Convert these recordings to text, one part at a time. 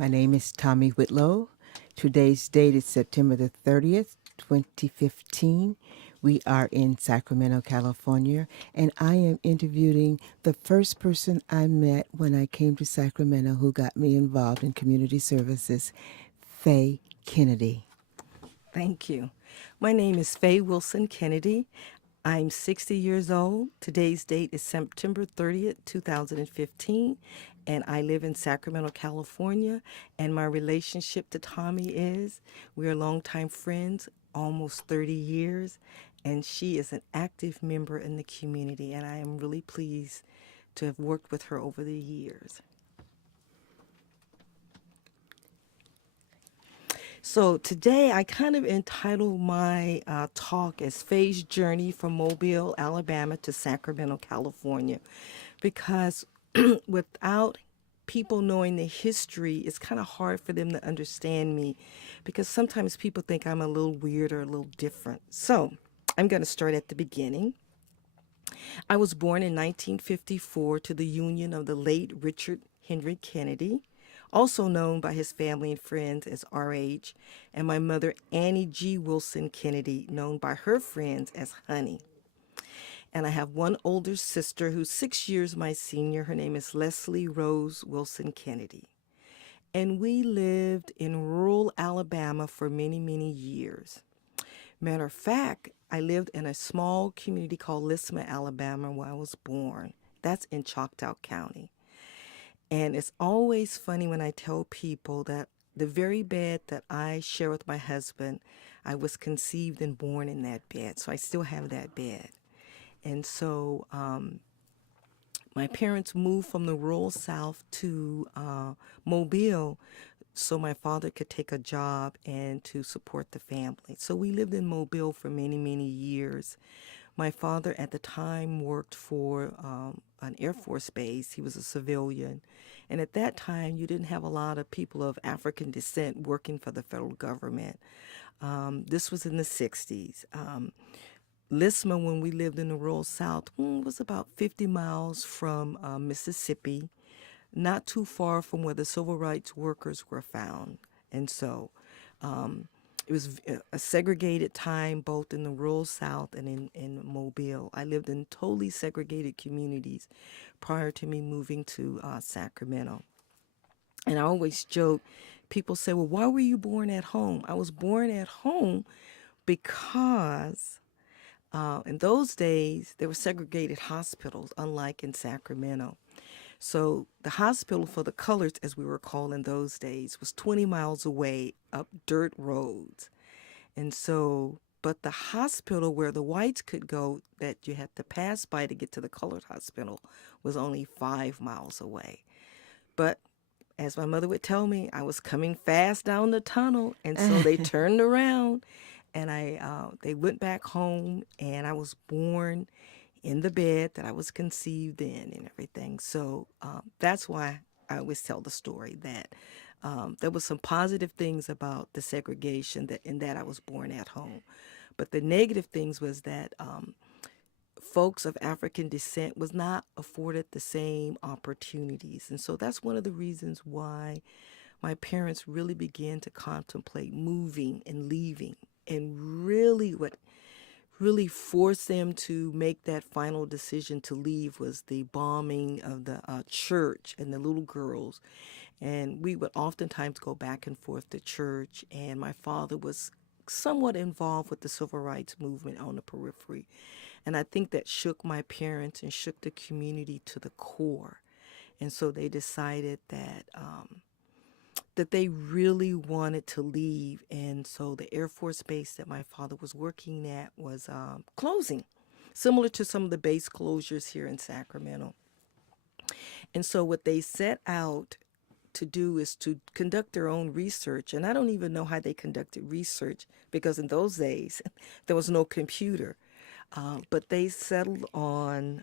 My name is Tommie Whitlow. Today's date is September the 30th, 2015. We are in Sacramento, California, and I am interviewing the first person I met when I came to Sacramento who got me involved in community services, Faye Kennedy. Thank you. My name is Faye Wilson Kennedy. I'm 60 years old. Today's date is September 30th, 2015, and I live in Sacramento, California. And my relationship to Tommie is we're longtime friends, almost 30 years, and she is an active member in the community, and I am really pleased to have worked with her over the years. So today I kind of entitled my talk as Faye's Journey from Mobile, Alabama to Sacramento, California, because without people knowing the history, it's kind of hard for them to understand me because sometimes people think I'm a little weird or a little different. So I'm going to start at the beginning. I was born in 1954 to the union of the late Richard Henry Kennedy, also known by his family and friends as R.H., and my mother Annie G. Wilson Kennedy, known by her friends as Honey. And I have one older sister who's 6 years my senior. Her name is Leslie Rose Wilson Kennedy. And we lived in rural Alabama for many, many years. Matter of fact, I lived in a small community called Lisma, Alabama, where I was born. That's in Choctaw County. And it's always funny when I tell people that the very bed that I share with my husband, I was conceived and born in that bed. So I still have that bed. And so my parents moved from the rural South to Mobile so my father could take a job and to support the family. So we lived in Mobile for many, many years. My father at the time worked for an Air Force base. He was a civilian. And at that time, you didn't have a lot of people of African descent working for the federal government. This was in the 60s. Lisma, when we lived in the rural South, was about 50 miles from Mississippi, not too far from where the civil rights workers were found. And so it was a segregated time both in the rural South and in Mobile. I lived in totally segregated communities prior to me moving to Sacramento. And I always joke, people say, well, why were you born at home? I was born at home because in those days, there were segregated hospitals, unlike in Sacramento. So the hospital for the coloreds, as we were called in those days, was 20 miles away up dirt roads. And so, but the hospital where the whites could go that you had to pass by to get to the colored hospital was only 5 miles away. But as my mother would tell me, I was coming fast down the tunnel, and so they turned around, and they went back home, and I was born in the bed that I was conceived in and everything. So that's why I always tell the story that there was some positive things about the segregation that in that I was born at home. But the negative things was that folks of African descent was not afforded the same opportunities. And so that's one of the reasons why my parents really began to contemplate moving and leaving. And really what really forced them to make that final decision to leave was the bombing of the church and the little girls. And we would oftentimes go back and forth to church, and my father was somewhat involved with the civil rights movement on the periphery. And I think that shook my parents and shook the community to the core. And so they decided that that they really wanted to leave. And so the Air Force base that my father was working at was closing, similar to some of the base closures here in Sacramento. And so what they set out to do is to conduct their own research. And I don't even know how they conducted research because in those days there was no computer. But they settled on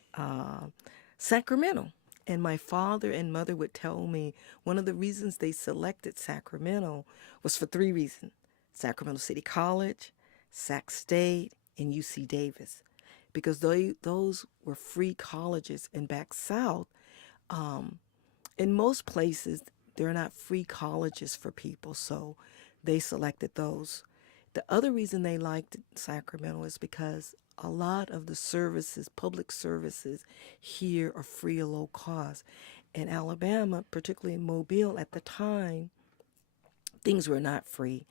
Sacramento. And my father and mother would tell me one of the reasons they selected Sacramento was for 3 reasons: Sacramento City College, Sac State, and UC Davis. Because those were free colleges. And back south, in most places, There are not free colleges for people, so they selected those. The other reason they liked Sacramento is because a lot of the services, public services here are free or low cost. In Alabama, particularly in Mobile at the time, things were not free.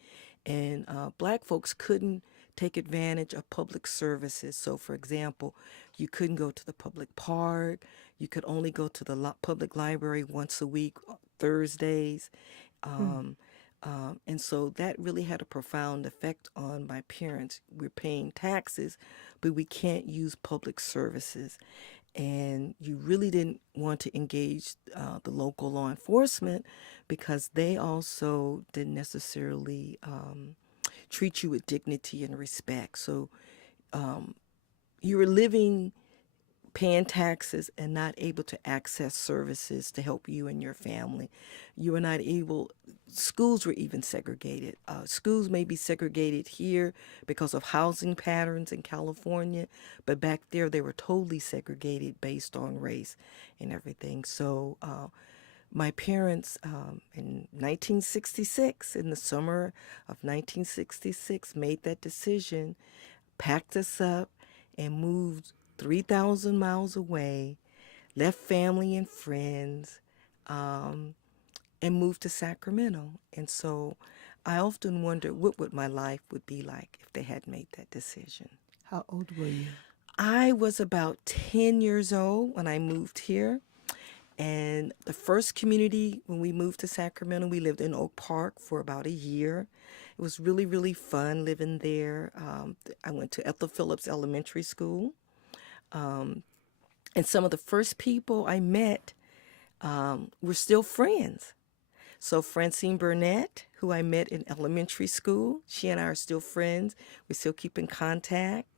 And black folks couldn't take advantage of public services. So, for example, you couldn't go to the public park. You could only go to the public library once a week, Thursdays. Um, and so that really had a profound effect on my parents. We're paying taxes, but we can't use public services. And you really didn't want to engage the local law enforcement because they also didn't necessarily treat you with dignity and respect. So you were living paying taxes and not able to access services to help you and your family. You were not able, schools were even segregated. Schools may be segregated here because of housing patterns in California, but back there they were totally segregated based on race and everything. So my parents in 1966, in the summer of 1966, made that decision, packed us up, and moved 3,000 miles away, left family and friends, and moved to Sacramento. And so I often wonder what would my life would be like if they had made that decision. How old were you? I was about 10 years old when I moved here. And the first community, when we moved to Sacramento, we lived in Oak Park for about a year. It was really, really fun living there. I went to Ethel Phillips Elementary School. And some of the first people I met were still friends. So Francine Burnett, who I met in elementary school, she and I are still friends. We still keep in contact.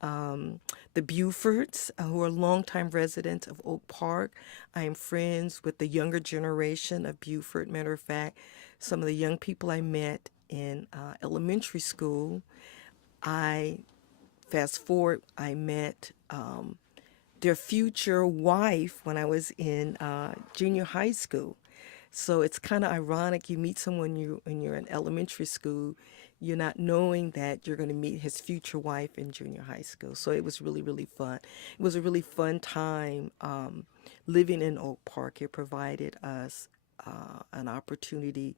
The Bufords, who are longtime residents of Oak Park. I am friends with the younger generation of Buford. Matter of fact, some of the young people I met in elementary school, fast forward, I met their future wife when I was in junior high school. So it's kind of ironic. You meet someone when you're in elementary school, you're not knowing that you're going to meet his future wife in junior high school. So it was really, really fun. It was a really fun time living in Oak Park. It provided us an opportunity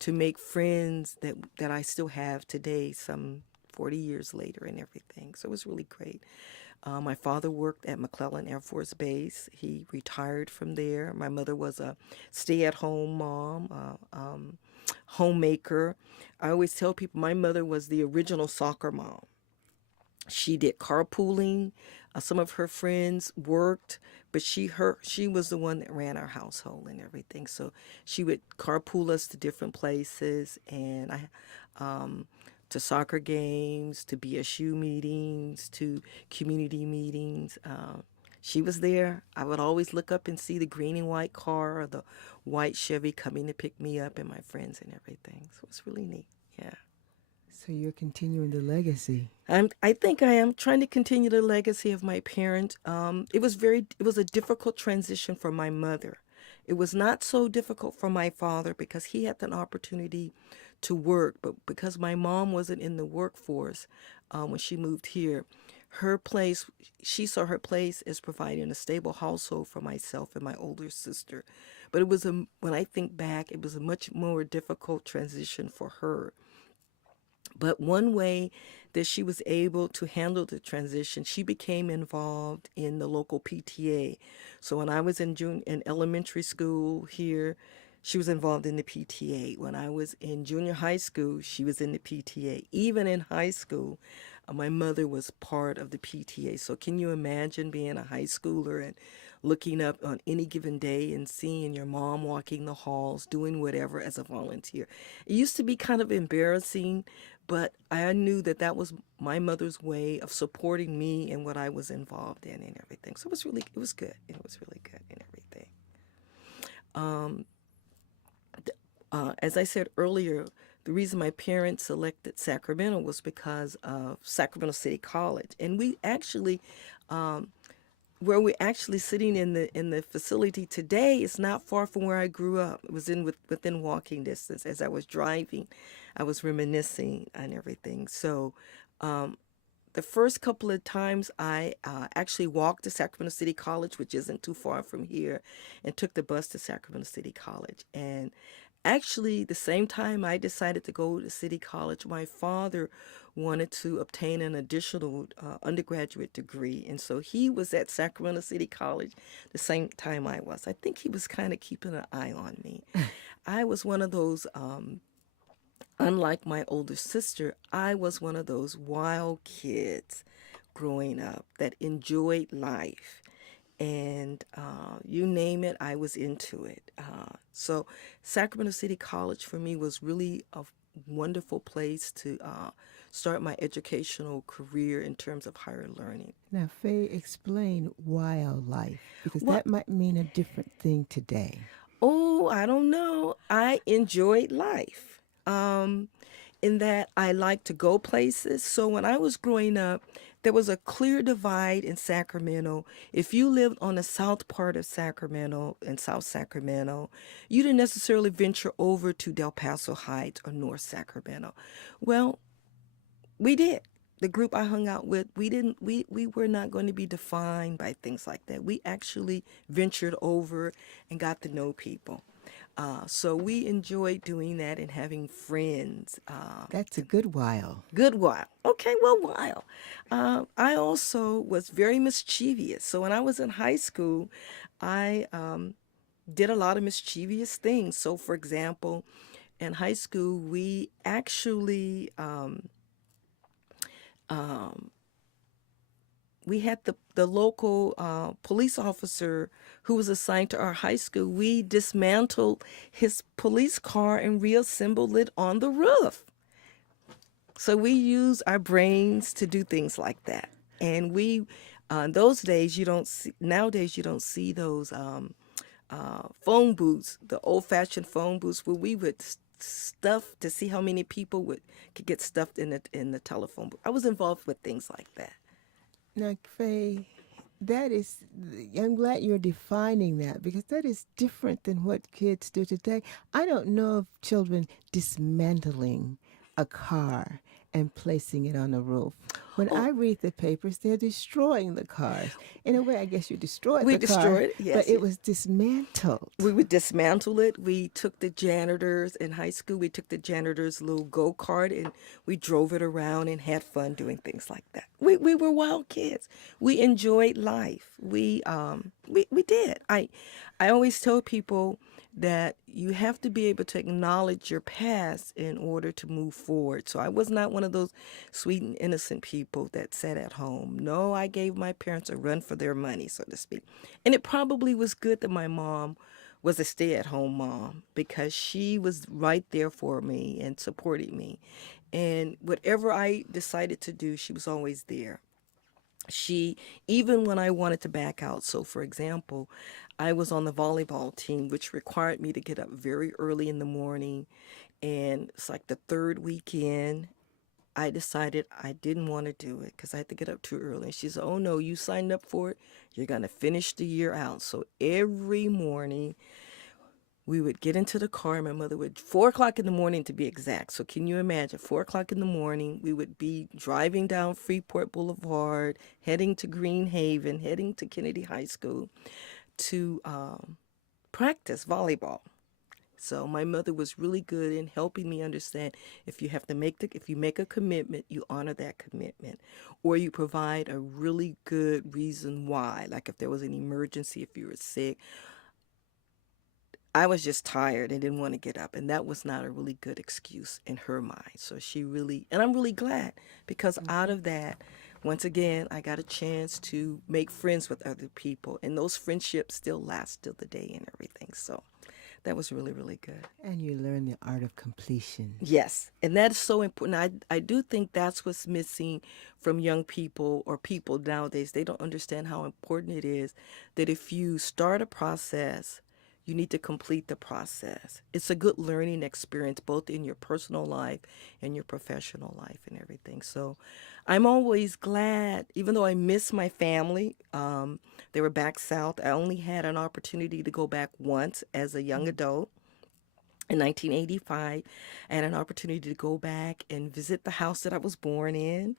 to make friends that I still have today, some 40 years later and everything. So it was really great. My father worked at McClellan Air Force Base. He retired from there. My mother was a stay-at-home mom, homemaker. I always tell people my mother was the original soccer mom. She did carpooling. Some of her friends worked, but she was the one that ran our household and everything. So she would carpool us to different places, and to soccer games, to BSU meetings, to community meetings. She was there. I would always look up and see the green and white car or the white Chevy coming to pick me up and my friends and everything. So it's really neat. Yeah. So you're continuing the legacy. I think I am trying to continue the legacy of my parents. It was a difficult transition for my mother. It was not so difficult for my father because he had an opportunity to work, but because my mom wasn't in the workforce when she moved here, she saw her place as providing a stable household for myself and my older sister. But when I think back, it was a much more difficult transition for her. But one way that she was able to handle the transition, she became involved in the local PTA. So when I was in elementary school here, she was involved in the PTA. When I was in junior high school, she was in the PTA. Even in high school, my mother was part of the PTA. So can you imagine being a high schooler and looking up on any given day and seeing your mom walking the halls, doing whatever as a volunteer? It used to be kind of embarrassing, but I knew that was my mother's way of supporting me and what I was involved in and everything. So it was good. It was really good and everything. As I said earlier, the reason my parents selected Sacramento was because of Sacramento City College. And we actually where we're actually sitting in the facility today is not far from where I grew up. It was within walking distance. As I was driving, I was reminiscing and everything. So the first couple of times I actually walked to Sacramento City College, which isn't too far from here, and took the bus to Sacramento City College. And actually, the same time I decided to go to City College, my father wanted to obtain an additional undergraduate degree. And so he was at Sacramento City College the same time I was. I think he was kind of keeping an eye on me. I was one of those unlike my older sister, I was one of those wild kids growing up that enjoyed life. And you name it, I was into it. So Sacramento City College for me was really a wonderful place to start my educational career in terms of higher learning. Now, Faye, explain wildlife, because What? that might mean a different thing today. Oh, I don't know. I enjoyed life. In that I like to go places. So when I was growing up, there was a clear divide in Sacramento. If you lived on the south part of Sacramento, in South Sacramento, you didn't necessarily venture over to Del Paso Heights or North Sacramento. Well, we did. The group I hung out with, we were not going to be defined by things like that. We actually ventured over and got to know people. So we enjoyed doing that and having friends. That's a good while. Good while. Okay, well, while. I also was very mischievous. So when I was in high school, I did a lot of mischievous things. So, for example, in high school, we actually we had the local police officer who was assigned to our high school. We dismantled his police car and reassembled it on the roof. So we use our brains to do things like that. And we, those days you don't see, nowadays you don't see those phone booths, the old-fashioned phone booths where we would stuff to see how many people could get stuffed in the telephone booth. I was involved with things like that. Now, Faye, that is, I'm glad you're defining that, because that is different than what kids do today. I don't know of children dismantling a car and placing it on a roof. When Oh, I read the papers, they're destroying the cars. In a way, I guess you destroyed we the car, destroyed it, but yes. it was dismantled. We would dismantle it. We took the janitors in high school, we took the janitors' little go-kart and we drove it around and had fun doing things like that. We were wild kids. We enjoyed life. We did. I always tell people that you have to be able to acknowledge your past in order to move forward. So I was not one of those sweet and innocent people that sat at home. No, I gave my parents a run for their money, so to speak. And it probably was good that my mom was a stay-at-home mom, because she was right there for me and supported me. And whatever I decided to do, she was always there. She, even when I wanted to back out, so for example, I was on the volleyball team, which required me to get up very early in the morning. And it's like the third weekend, I decided I didn't want to do it because I had to get up too early. And she said, "Oh no, you signed up for it. You're going to finish the year out." So every morning we would get into the car. My mother would, 4 o'clock in the morning to be exact. So can you imagine, 4 o'clock in the morning, we would be driving down Freeport Boulevard, heading to Green Haven, heading to Kennedy High School to practice volleyball. So my mother was really good in helping me understand, if you make a commitment, you honor that commitment, or you provide a really good reason why. Like if there was an emergency, if you were sick. I was just tired and didn't want to get up, and that was not a really good excuse in her mind. So she really, and I'm really glad, because out of that, once again, I got a chance to make friends with other people, and those friendships still last till the day and everything. So that was really, really good. And you learn the art of completion. Yes, and that's so important. I do think that's what's missing from young people or people nowadays. They don't understand how important it is that if you start a process, you need to complete the process. It's a good learning experience, both in your personal life and your professional life and everything. So I'm always glad, even though I miss my family, they were back south. I only had an opportunity to go back once as a young adult in 1985. I had an opportunity to go back and visit the house that I was born in,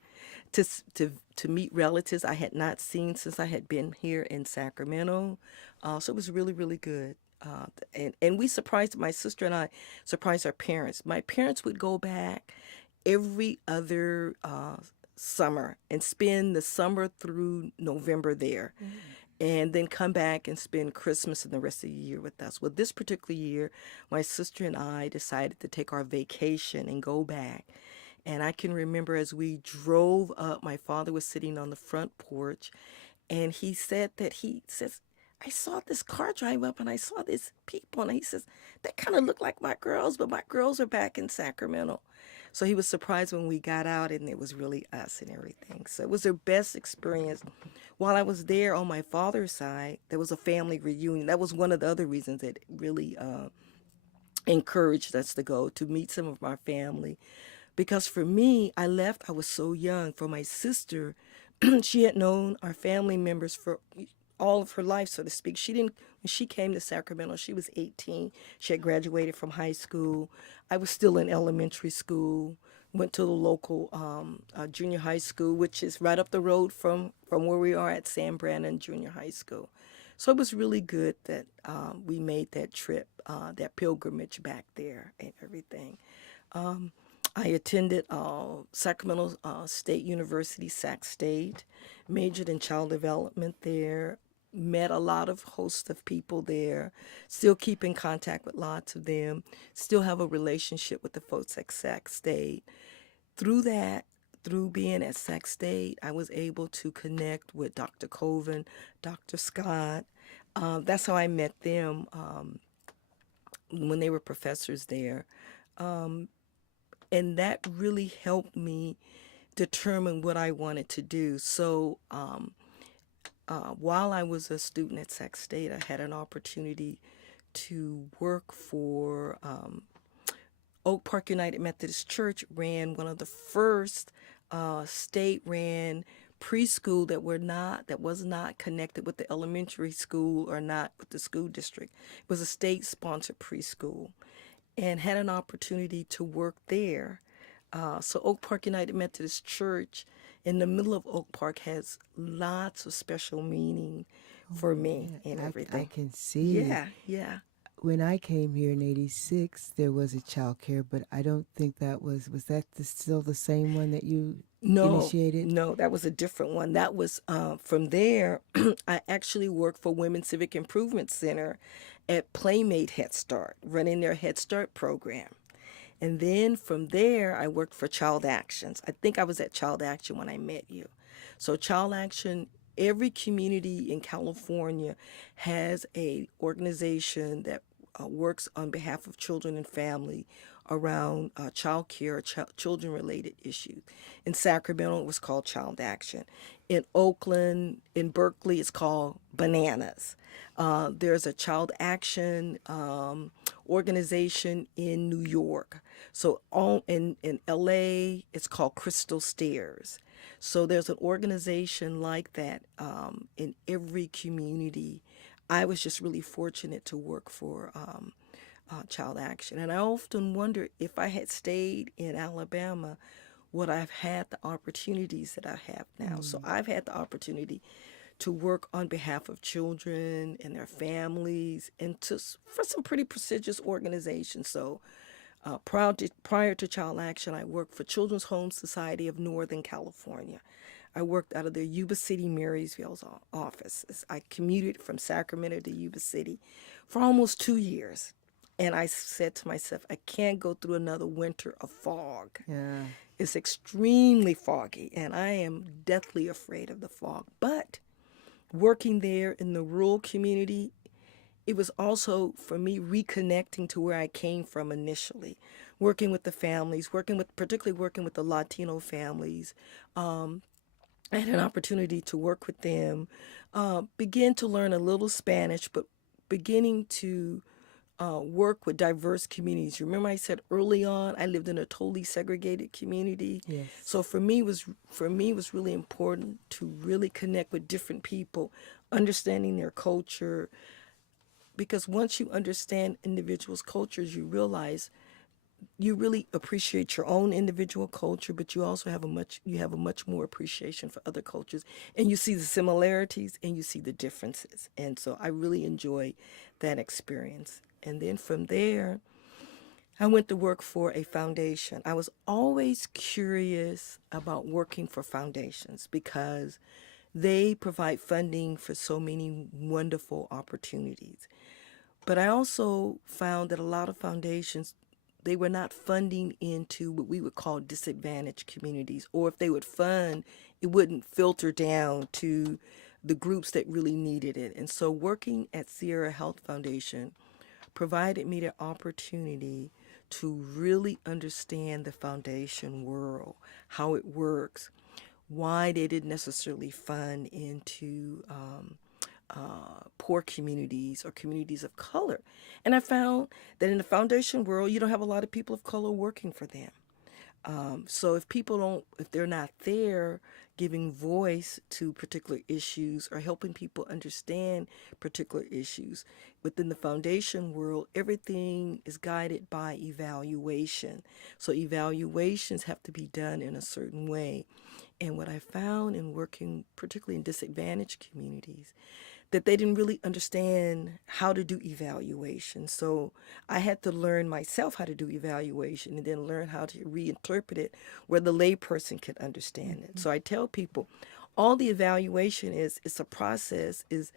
to meet relatives I had not seen since I had been here in Sacramento. So it was really, really good. And we surprised, my sister and I surprised our parents. My parents would go back every other summer and spend the summer through November there, and then come back and spend Christmas and the rest of the year with us. Well, this particular year, my sister and I decided to take our vacation and go back. And I can remember as we drove up, my father was sitting on the front porch, and he says, I saw this car drive up and I saw these people. And he says, they kind of look like my girls, but my girls are back in Sacramento. So he was surprised when we got out and it was really us and everything. So it was their best experience. While I was there on my father's side, there was a family reunion. That was one of the other reasons that really encouraged us to go to meet some of my family. Because for me, I left, I was so young. For my sister, she had known our family members for all of her life, so to speak. When she came to Sacramento, she was 18. She had graduated from high school. I was still in elementary school. Went to the local junior high school, which is right up the road from where we are at San Brandon Junior High School. So it was really good that we made that trip, that pilgrimage back there and everything. I attended Sacramento State University, Sac State, majored in child development there, met a lot of hosts of people there, still keep in contact with lots of them, still have a relationship with the folks at Sac State. Through that, through being at Sac State, I was able to connect with Dr. Coven, Dr. Scott. That's how I met them when they were professors there. And that really helped me determine what I wanted to do. So while I was a student at Sac State, I had an opportunity to work for Oak Park United Methodist Church. Ran one of the first state-ran preschool that was not connected with the elementary school or not with the school district. It was a state-sponsored preschool, and had an opportunity to work there. So Oak Park United Methodist Church in the middle of Oak Park has lots of special meaning for me and everything. I can see. Yeah, yeah. When I came here in '86, there was a child care, but I don't think was that still the same one that you initiated? No, that was a different one. That was from there. I actually worked for Women's Civic Improvement Center at Playmate Head Start, running their Head Start program. And then from there, I worked for Child Actions. I think I was at Child Action when I met you. So Child Action, every community in California has a organization that works on behalf of children and family around child care, children-related issues. In Sacramento, it was called Child Action. In Oakland, in Berkeley, it's called Bananas. There's a Child Action organization in New York. So in LA, it's called Crystal Stairs. So there's an organization like that in every community. I was just really fortunate to work for Child Action. And I often wonder if I had stayed in Alabama, would I have had the opportunities that I have now? So I've had the opportunity to work on behalf of children and their families and for some pretty prestigious organizations. So prior to Child Action, I worked for Children's Home Society of Northern California. I worked out of their Yuba City, Marysville's office. I commuted from Sacramento to Yuba City for almost 2 years. And I said to myself, I can't go through another winter of fog. Yeah. It's extremely foggy, and I am deathly afraid of the fog. But working there in the rural community, it was also for me reconnecting to where I came from initially, working with the families, particularly working with the Latino families. I had an opportunity to work with them, begin to learn a little Spanish, but beginning to work with diverse communities. Remember, I said early on, I lived in a totally segregated community. Yes. So for me it was really important to really connect with different people, understanding their culture, because once you understand individuals' cultures, you realize you really appreciate your own individual culture, but you also have a much more appreciation for other cultures, and you see the similarities and you see the differences. And so I really enjoy that experience. And then from there, I went to work for a foundation. I was always curious about working for foundations because they provide funding for so many wonderful opportunities. But I also found that a lot of foundations, they were not funding into what we would call disadvantaged communities, or if they would fund, it wouldn't filter down to the groups that really needed it. And so working at Sierra Health Foundation provided me the opportunity to really understand the foundation world, how it works, why they didn't necessarily fund into poor communities or communities of color. And I found that in the foundation world, you don't have a lot of people of color working for them. So if they're not there giving voice to particular issues or helping people understand particular issues, within the foundation world, everything is guided by evaluation. So evaluations have to be done in a certain way. And what I found in working, particularly in disadvantaged communities, that they didn't really understand how to do evaluation. So I had to learn myself how to do evaluation and then learn how to reinterpret it where the layperson could understand it. So I tell people all the evaluation is, it's a process, is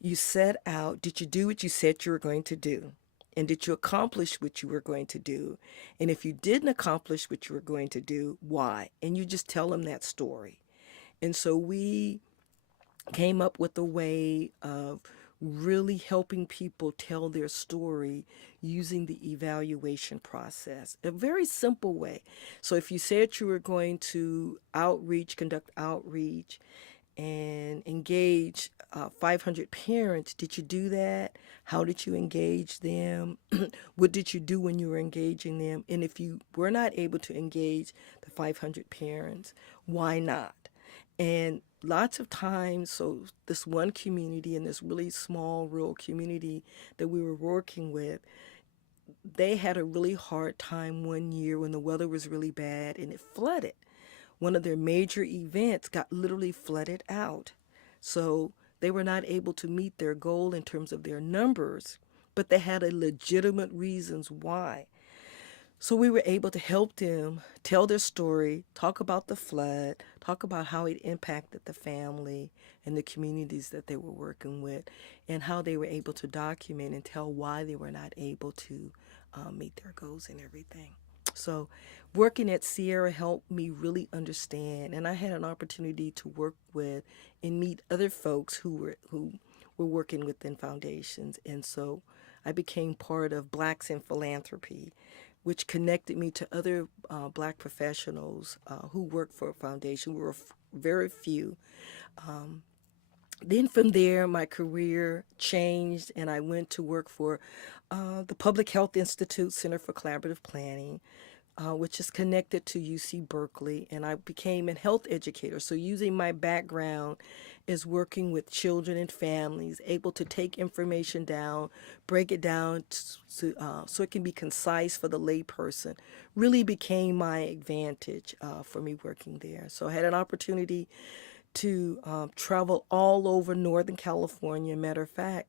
you set out, did you do what you said you were going to do? And did you accomplish what you were going to do? And if you didn't accomplish what you were going to do, why? And you just tell them that story. And so we came up with a way of really helping people tell their story using the evaluation process. A very simple way. So if you said you were going to conduct outreach, and engage 500 parents, did you do that? How did you engage them? What did you do when you were engaging them? And if you were not able to engage the 500 parents, why not? And lots of times, so this one community in this really small rural community that we were working with, they had a really hard time one year when the weather was really bad and it flooded. One of their major events got literally flooded out. So they were not able to meet their goal in terms of their numbers, but they had a legitimate reasons why. So we were able to help them tell their story, talk about the flood, talk about how it impacted the family and the communities that they were working with, and how they were able to document and tell why they were not able to meet their goals and everything. So working at Sierra helped me really understand, and I had an opportunity to work with and meet other folks who were working within foundations. And so I became part of Blacks in Philanthropy, which connected me to other Black professionals who work for a foundation. We were very few. Then from there, my career changed, and I went to work for the Public Health Institute Center for Collaborative Planning, which is connected to UC Berkeley, and I became a health educator. So using my background is working with children and families, able to take information down, break it down so it can be concise for the layperson, really became my advantage for me working there. So I had an opportunity to travel all over Northern California. Matter of fact,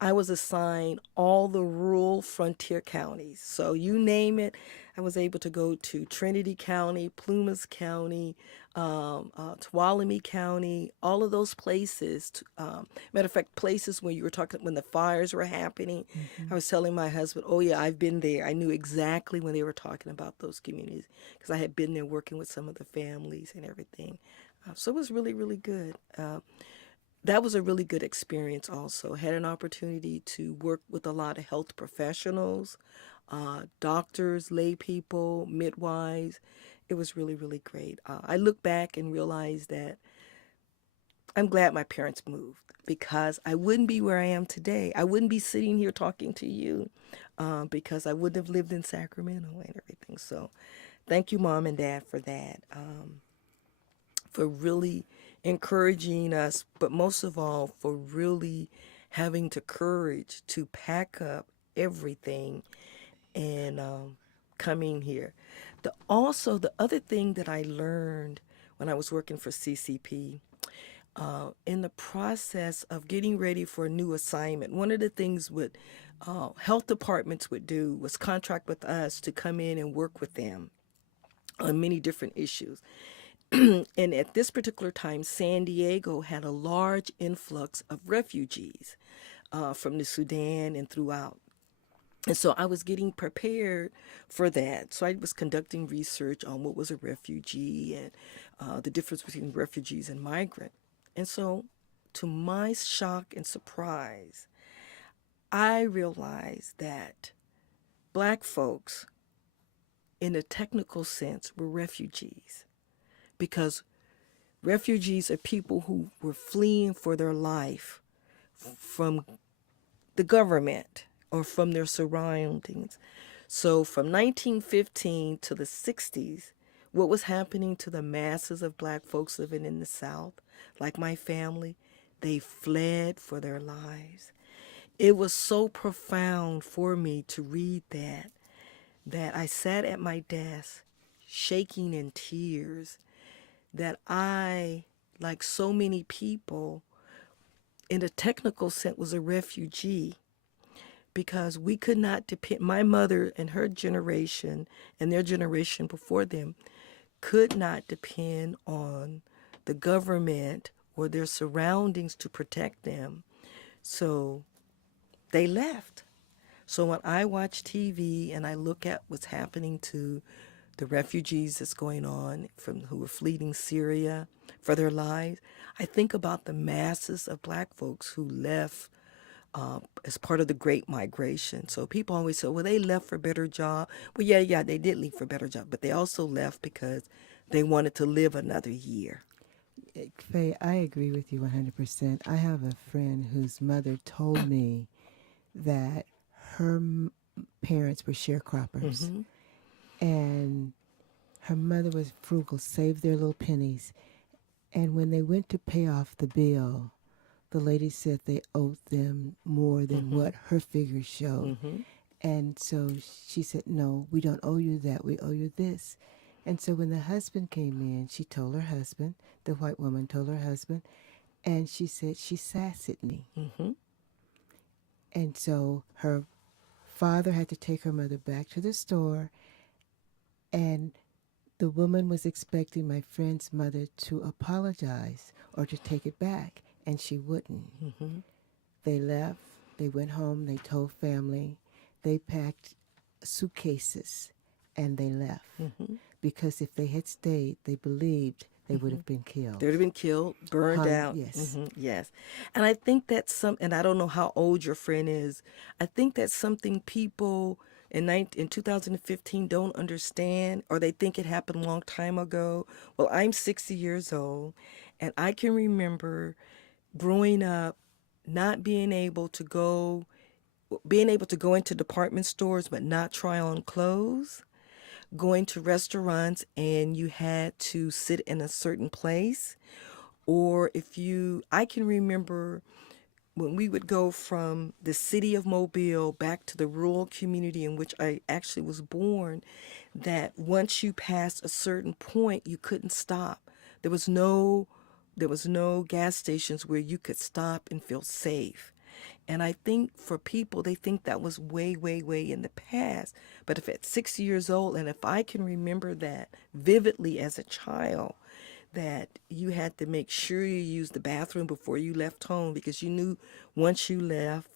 I was assigned all the rural frontier counties. So you name it, I was able to go to Trinity County, Plumas County, Tuolumne County, all of those places. Matter of fact, places when you were talking, when the fires were happening, I was telling my husband, oh yeah, I've been there. I knew exactly when they were talking about those communities because I had been there working with some of the families and everything. So it was really, really good. That was a really good experience also. Had an opportunity to work with a lot of health professionals, doctors, lay people, midwives. It was really, really great. I look back and realize that I'm glad my parents moved because I wouldn't be where I am today. I wouldn't be sitting here talking to you because I wouldn't have lived in Sacramento and everything. So thank you, Mom and Dad, for that, for really encouraging us, but most of all, for really having the courage to pack up everything and coming here. Also, the other thing that I learned when I was working for CCP, in the process of getting ready for a new assignment, one of the things what health departments would do was contract with us to come in and work with them on many different issues. And at this particular time, San Diego had a large influx of refugees from the Sudan and throughout. And so I was getting prepared for that. So I was conducting research on what was a refugee and the difference between refugees and migrant. And so, to my shock and surprise, I realized that black folks, in a technical sense, were refugees because refugees are people who were fleeing for their life from the government or from their surroundings. So from 1915 to the 60s, what was happening to the masses of black folks living in the South, like my family, they fled for their lives. It was so profound for me to read that I sat at my desk shaking in tears, that I, like so many people, in a technical sense, was a refugee because we could not depend. My mother and her generation and their generation before them could not depend on the government or their surroundings to protect them. So they left. So when I watch TV and I look at what's happening to the refugees that's going on from who are fleeing Syria for their lives, I think about the masses of black folks who left as part of the Great Migration. So people always say, well, they left for a better job. Well, yeah, they did leave for a better job, but they also left because they wanted to live another year. Faye, I agree with you 100%. I have a friend whose mother told me that her parents were sharecroppers, and her mother was frugal, saved their little pennies. And when they went to pay off the bill, the lady said they owed them more than what her figures showed. And so she said, no, we don't owe you that. We owe you this. And so when the husband came in, she told her husband, the white woman told her husband, and she said, she sassed me. And so her father had to take her mother back to the store, and the woman was expecting my friend's mother to apologize or to take it back, and she wouldn't. They left, they went home, they told family, they packed suitcases, and they left. Because if they had stayed, they believed they would have been killed. They would have been killed, burned out. Yes. Yes. And I think that's and I don't know how old your friend is. I think that's something people in 2015 don't understand, or they think it happened a long time ago. Well, I'm 60 years old, and I can remember growing up not being able to go into department stores but not try on clothes, going to restaurants and you had to sit in a certain place. Or I can remember when we would go from the city of Mobile back to the rural community in which I actually was born, that once you passed a certain point, you couldn't stop. There was no gas stations where you could stop and feel safe. And I think for people, they think that was way, way, way in the past. But if at 6 years old, and if I can remember that vividly as a child, that you had to make sure you used the bathroom before you left home because you knew once you left,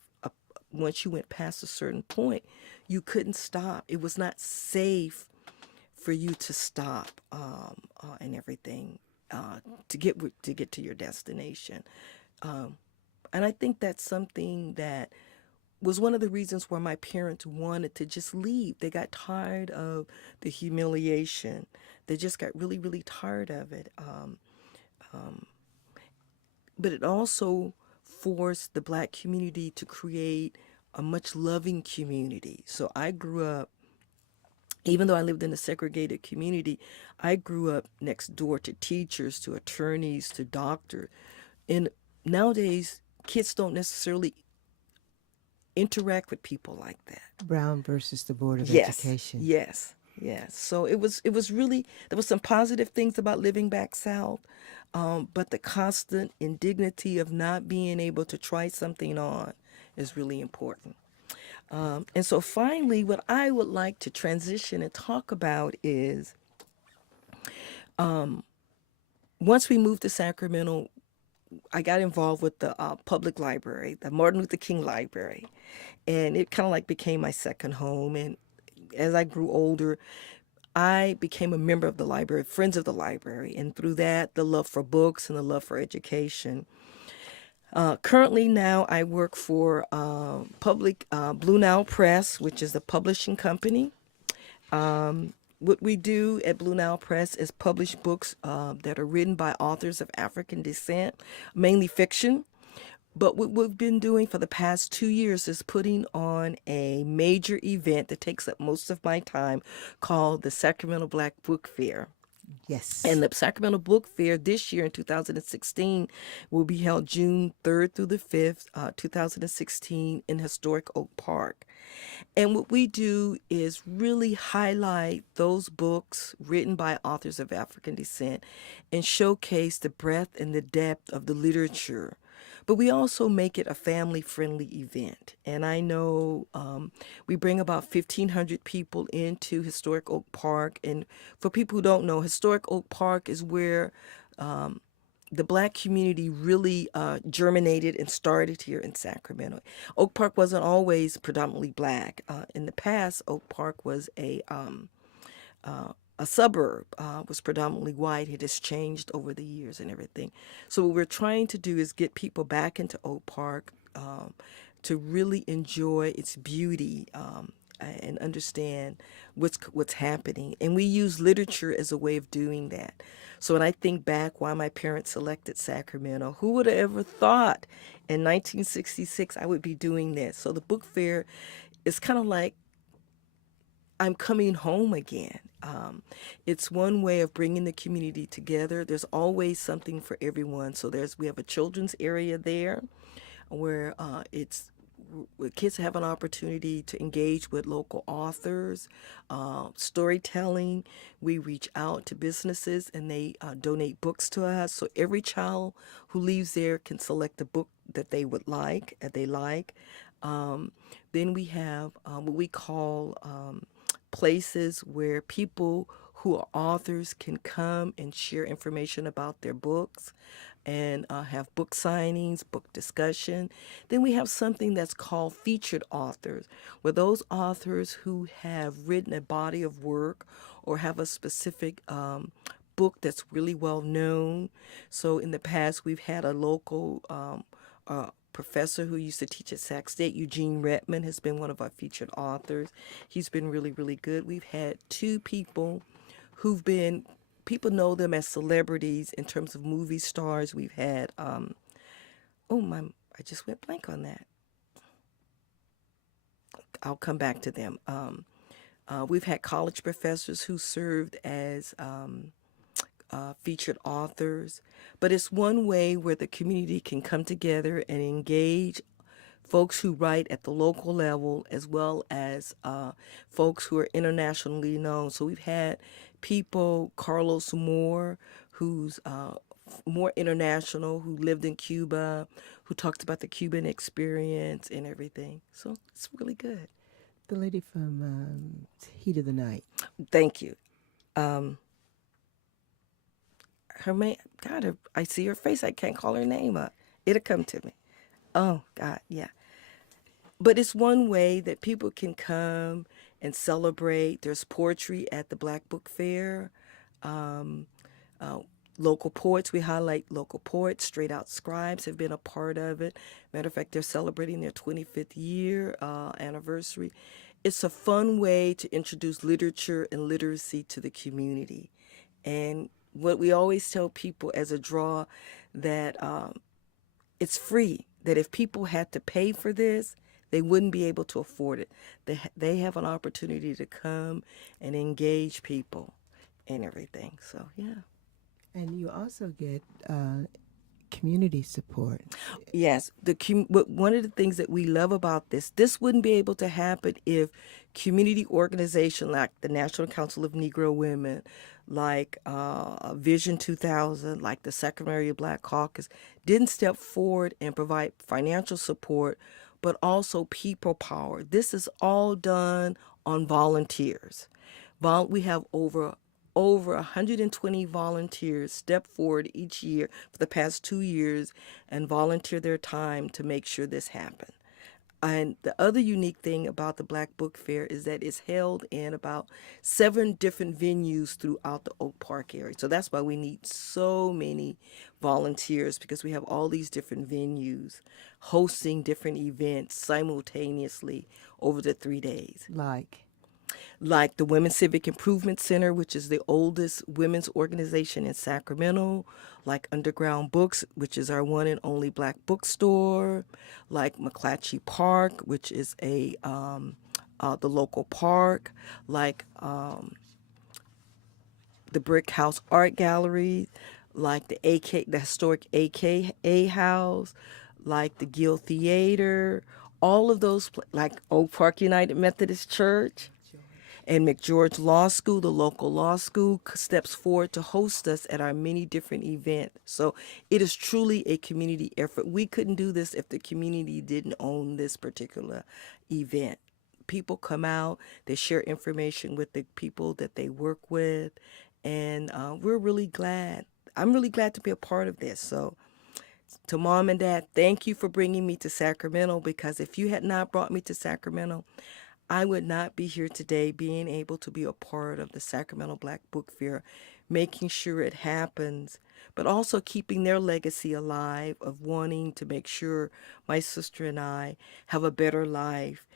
once you went past a certain point, you couldn't stop. It was not safe for you to stop and everything to get to your destination. And I think that's something that was one of the reasons why my parents wanted to just leave. They got tired of the humiliation. They just got really, really tired of it. but it also forced the Black community to create a much loving community. So I grew up, even though I lived in a segregated community, I grew up next door to teachers, to attorneys, to doctors. And nowadays, kids don't necessarily interact with people like that. Brown versus the Board of Yes, Education. yes, yes. So it was really, there was some positive things about living back south, but the constant indignity of not being able to try something on is really important. And so finally, what I would like to transition and talk about is, once we moved to Sacramento, I got involved with the public library, the Martin Luther King Library, and it kind of like became my second home. And as I grew older, I became a member of the library, friends of the library, and through that, the love for books and the love for education. Currently, now I work for Public Blue Nile Press, which is the publishing company. What we do at Blue Nile Press is publish books that are written by authors of African descent, mainly fiction. But what we've been doing for the past 2 years is putting on a major event that takes up most of my time called the Sacramento Black Book Fair. Yes. And the Sacramento Book Fair this year in 2016 will be held June 3rd through the 5th, 2016 in historic Oak Park. And what we do is really highlight those books written by authors of African descent and showcase the breadth and the depth of the literature. But we also make it a family-friendly event. And I know we bring about 1,500 people into Historic Oak Park. And for people who don't know, Historic Oak Park is where the Black community really germinated and started here in Sacramento. Oak Park wasn't always predominantly Black. In the past, Oak Park was a suburb, was predominantly white. It has changed over the years and everything. So what we're trying to do is get people back into Oak Park to really enjoy its beauty and understand what's happening. And we use literature as a way of doing that. So when I think back why my parents selected Sacramento, who would have ever thought in 1966 I would be doing this? So the book fair is kind of like I'm coming home again. It's one way of bringing the community together. There's always something for everyone. So we have a children's area there where where kids have an opportunity to engage with local authors, storytelling. We reach out to businesses and they donate books to us. So every child who leaves there can select a book that they would like, Then we have what we call places where people who are authors can come and share information about their books and have book signings, book discussion. Then we have something that's called featured authors, where those authors who have written a body of work or have a specific book that's really well known. So in the past, we've had a local professor who used to teach at Sac State, Eugene Redmond, has been one of our featured authors. He's been really, really good. We've had two people people know them as celebrities in terms of movie stars. We've had, I just went blank on that. I'll come back to them. We've had college professors who served as featured authors, but it's one way where the community can come together and engage folks who write at the local level as well as folks who are internationally known. So we've had people, Carlos Moore, who's more international, who lived in Cuba, who talked about the Cuban experience and everything. So it's really good. The lady from Heat of the Night. Thank you. I see her face. I can't call her name up. It'll come to me. Oh, God, yeah. But it's one way that people can come and celebrate. There's poetry at the Black Book Fair. Local poets, we highlight local poets. Straight Out Scribes have been a part of it. Matter of fact, they're celebrating their 25th year anniversary. It's a fun way to introduce literature and literacy to the community. And what we always tell people as a draw, that it's free. That if people had to pay for this, they wouldn't be able to afford it. They have an opportunity to come and engage people and everything. So yeah. And you also get community support. Yes, one of the things that we love about this wouldn't be able to happen if community organization like the National Council of Negro Women, like Vision 2000, like the Sacramento Area Black Caucus, didn't step forward and provide financial support, but also people power. This is all done on volunteers. We have over 120 volunteers step forward each year for the past 2 years and volunteer their time to make sure this happened. And the other unique thing about the Black Book Fair is that it's held in about 7 different venues throughout the Oak Park area. So that's why we need so many volunteers, because we have all these different venues hosting different events simultaneously over the 3 days. Like the Women's Civic Improvement Center, which is the oldest women's organization in Sacramento, like Underground Books, which is our one and only Black bookstore, like McClatchy Park, which is the local park, like the Brick House Art Gallery, like the historic AKA House, like the Guild Theater, all of those, like Oak Park United Methodist Church. And McGeorge Law School, the local law school, steps forward to host us at our many different events. So it is truly a community effort. We couldn't do this if the community didn't own this particular event. People come out, they share information with the people that they work with, and we're really glad. I'm really glad to be a part of this. So to Mom and Dad, thank you for bringing me to Sacramento, because if you had not brought me to Sacramento, I would not be here today being able to be a part of the Sacramento Black Book Fair, making sure it happens, but also keeping their legacy alive of wanting to make sure my sister and I have a better life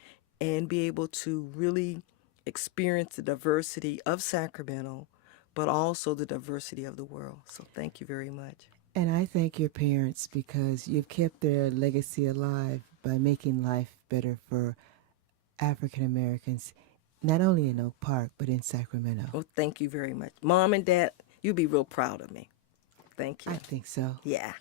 and be able to really experience the diversity of Sacramento, but also the diversity of the world. So thank you very much. And I thank your parents because you've kept their legacy alive by making life better for African Americans, not only in Oak Park, but in Sacramento. Well, thank you very much. Mom and Dad, you'll be real proud of me. Thank you. I think so. Yeah.